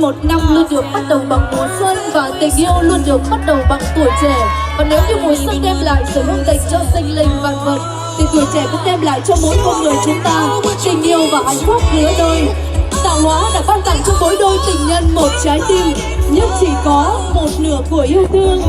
một năm luôn được bắt đầu bằng mùa xuân và tình yêu luôn được bắt đầu bằng tuổi trẻ. Và nếu như mùa xuân đem lại sự hương tình cho sinh linh vạn vật, thì tuổi trẻ cũng đem lại cho mỗi con người chúng ta tình yêu và hạnh phúc lứa đôi. Tạo hóa đã ban tặng cho mỗi đôi tình nhân một trái tim, nhưng chỉ có một nửa của yêu thương,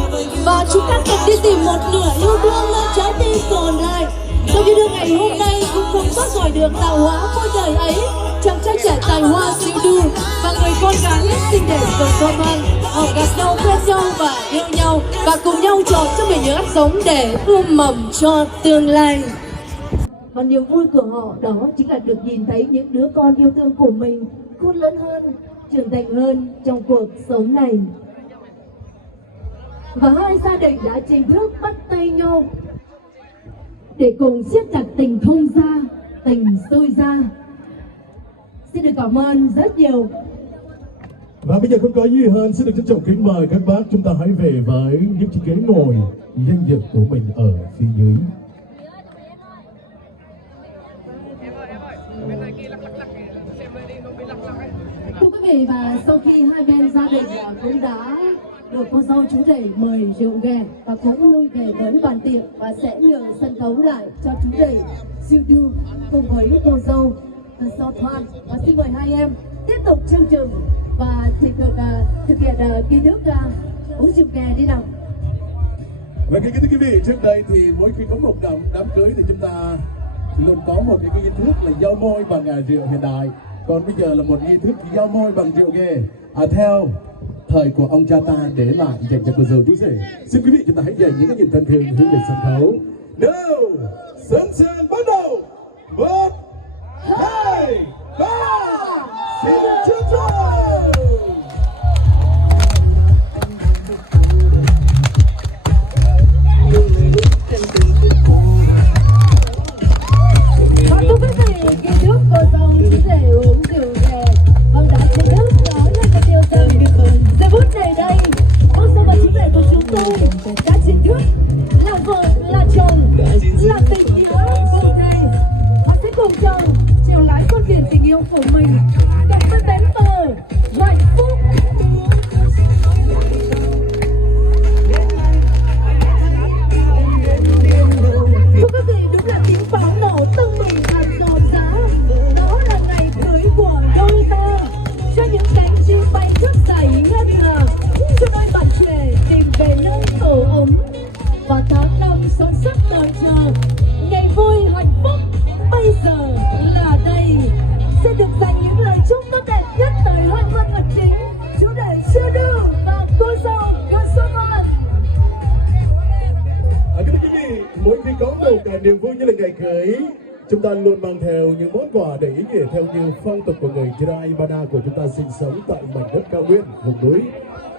và chúng ta cần đi tìm một nửa yêu thương lên trái tim còn lại. Tôi như đưa ngày hôm nay cũng không thoát khỏi được tạo hóa mỗi đời ấy. Chàng trai trẻ tài hoa siêu đu và người con gái xinh đẹp của con mang, họ gặp nhau, quen nhau và yêu nhau, và cùng nhau chọn cho mình những hạt giống để ươm mầm cho tương lai. Và niềm vui của họ đó chính là được nhìn thấy những đứa con yêu thương của mình khôn lớn hơn, trưởng thành hơn trong cuộc sống này. Và hai gia đình đã chính thức bắt tay nhau để cùng siết chặt tình thông gia, tình xôi gia. Xin được cảm ơn rất nhiều. Và bây giờ không có gì hơn, xin được trân trọng kính mời các bác chúng ta hãy về với những chiếc ghế ngồi danh dự của mình ở phía dưới. Thưa quý vị, và sau khi hai bên gia đình cũng đã được cô dâu chú rể mời rượu ghè và cũng lui về với bàn tiệc, và sẽ nhường sân khấu lại cho chú rể siêu đu cùng với cô dâu So Thoan. Và xin mời hai em tiếp tục chương trình và thực hiện nghi thức uống rượu ghè đi nào. Và kính thưa quý vị, trước đây thì mỗi khi có một đám cưới thì chúng ta luôn có một cái nghi thức là giao môi bằng rượu hiện đại, còn bây giờ là một nghi thức giao môi bằng rượu ghè theo thời của ông cha ta để lại dành cho cô dâu chú rể. Xin quý vị chúng ta hãy dành những cái nhìn thân thương hướng về sân khấu. Nào, sẵn sàng bắt đầu. 1, 2, 3, xin chúc mừng. Thưa quý vị, nghi thức cô dâu chú rể uống rượu ghè vâng đã chính thức nói lên một điều rằng giờ phút này đây cô dâu và chú rể của chúng tôi đã chính thức là vợ là chồng, là tình nghĩa cùng ngày. Họ sẽ cùng chồng chèo lái con thuyền tình yêu của mình cập tới bến bờ hạnh phúc. Thưa quý vị, đúng là tiếng pháo nổ tưng bừng thật rộn rã. Đó là ngày cưới của đôi ta, cho những cánh chim bay trước dày ngân nga, cho đôi bạn trẻ tìm về nơi tổ ấm. Và tháng năm son sắc đợi chờ ngày vui hạnh phúc bây giờ là đây. Sẽ được dành những lời chúc tốt đẹp nhất tới hai nhân vật chính, chú rể siêu đu và cô dâu So Thoan. Kính thưa quý vị, mỗi khi có một niềm vui như là ngày cưới, chúng ta luôn mang theo những món quà để ý nghĩa theo như phong tục của người Trai Bana của chúng ta sinh sống tại mảnh đất cao nguyên vùng núi.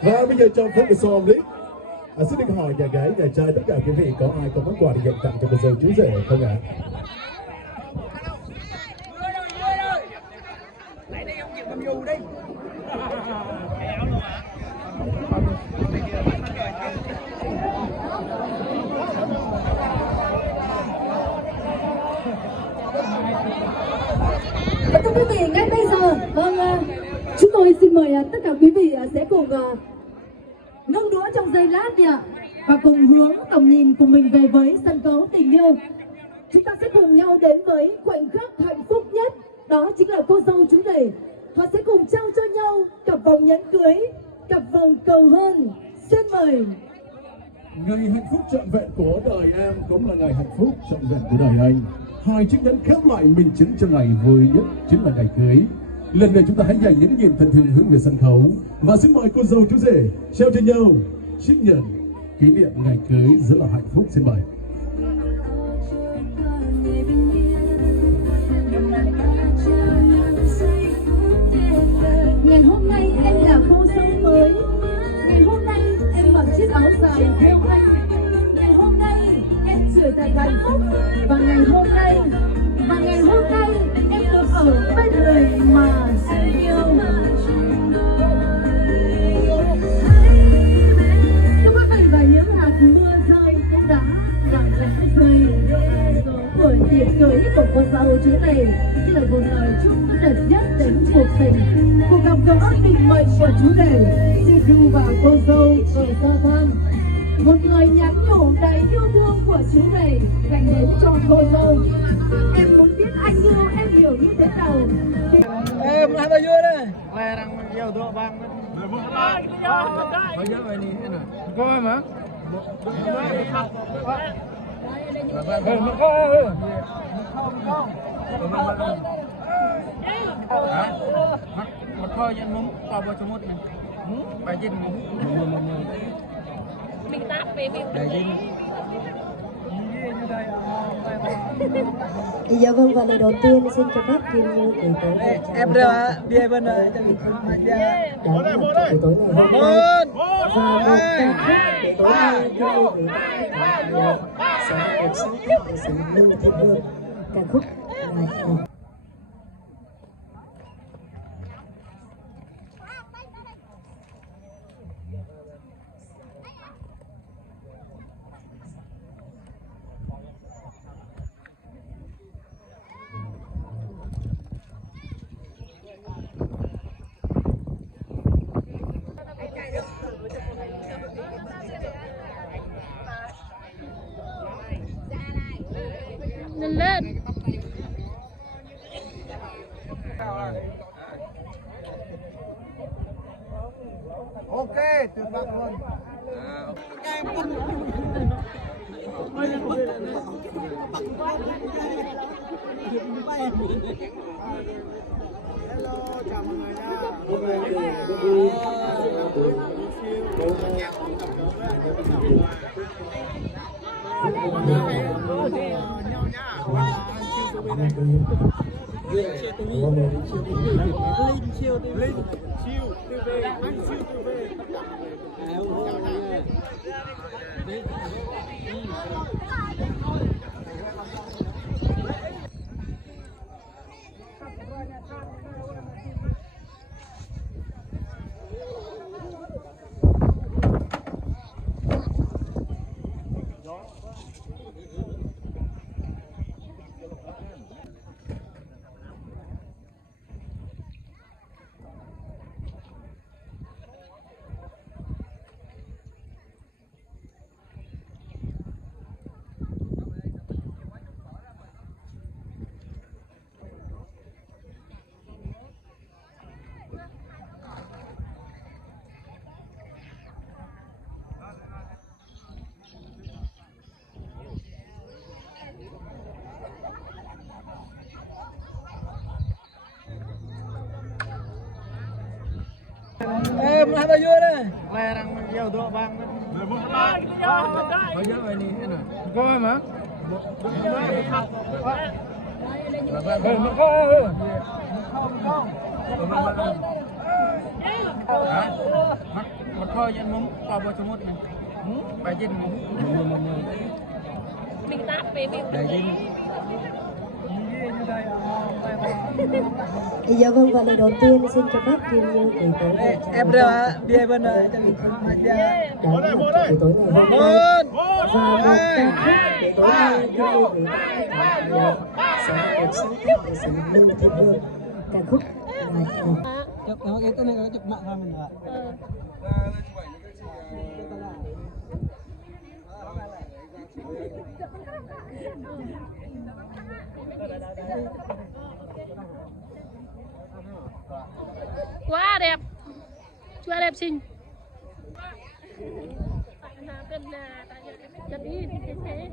Và bây giờ trong phút của Som League, xin được hỏi nhà gái, nhà trai, tất cả quý vị có ai có món quà để dành tặng cho cô dâu chú rể không ạ? Lại đây ông chịu cầm dù đi. Và thưa quý vị, ngay bây giờ chúng tôi xin mời tất cả quý vị sẽ cùng nâng đũa trong giây lát đi ạ, và cùng hướng tầm nhìn của mình về với sân khấu tình yêu. Chúng ta sẽ cùng nhau đến với khoảnh khắc hạnh phúc nhất, đó chính là cô dâu chú rể. Họ sẽ cùng trao cho nhau cặp vòng nhẫn cưới, cặp vòng cầu hôn. Xin mời. Ngày hạnh phúc trọn vẹn của đời em cũng là ngày hạnh phúc trọn vẹn của đời anh. Hai chiếc nhẫn khép lại minh chứng cho ngày vui nhất chính là ngày cưới. Lần này chúng ta hãy dành những nhìn thân thương hướng về sân khấu, và xin mời cô dâu chú rể treo cho nhau chiếc nhẫn kỷ niệm ngày cưới rất là hạnh phúc. Xin mời. Ngày hôm nay em là cô dâu mới. Ngày hôm nay em mặc chiếc áo dài theo anh. Ngày hôm nay em trở thành hạnh phúc. Và ngày hôm nay em được ở bên người mà yêu. Thưa quý vị, và những hạt mưa rơi cũng đã lặng lẽ rơi. Buổi tiệc cưới của cô dâu chú rể chỉ là một lời chúc đẹp nhất đến cuộc tình. Cuộc gặp gỡ định mệnh của chú rể Siru và cô dâu ở Sa Than. Một lời nhắn nhủ đầy yêu thương của chú rể dành đến cho cô dâu. Em muốn biết anh yêu em hiểu như thế nào. Em làm bao nhiêu đây? Là đang giàu tụi bang. Bây giờ vậy nè anh. Có em hả? Một thôi nhân muốn tao bao nhiêu một này. Bài trên mình tát về việc Dạ vâng, và lời đầu tiên xin cho phép Kim Như gửi tới em ra bia bên này đã buổi tối ngày hôm nay và một ca khúc buổi tối nay Kim Như gửi tới sẽ được sáng tác của sự Lưu Thiên Hương, ca khúc Ngài Hồng. Lên lên. ok tuyệt vời luôn. Hello, chào mọi người nha. Linh siêu TV, anh siêu TV. Em làm bao nhiêu đây? Là đang giàu tụi bang. Bây giờ vậy nè anh. Có em hả? Một thôi nhân muốn tao bao nhiêu một này. Bài trên Mình tát về việc Dạ vâng, và lời đầu tiên xin cho phép Kim Như gửi tới em ra bia bên này đã buổi tối ngày hôm nay và một ca khúc buổi tối nay Kim Như gửi tới sẽ được sáng tác của sự Lưu Thiên Hương, ca khúc Ngài Hồng. cái tên này có chụp mạng ra mình ạ. quá đẹp, quá đẹp xinh. Bên chân đi thế.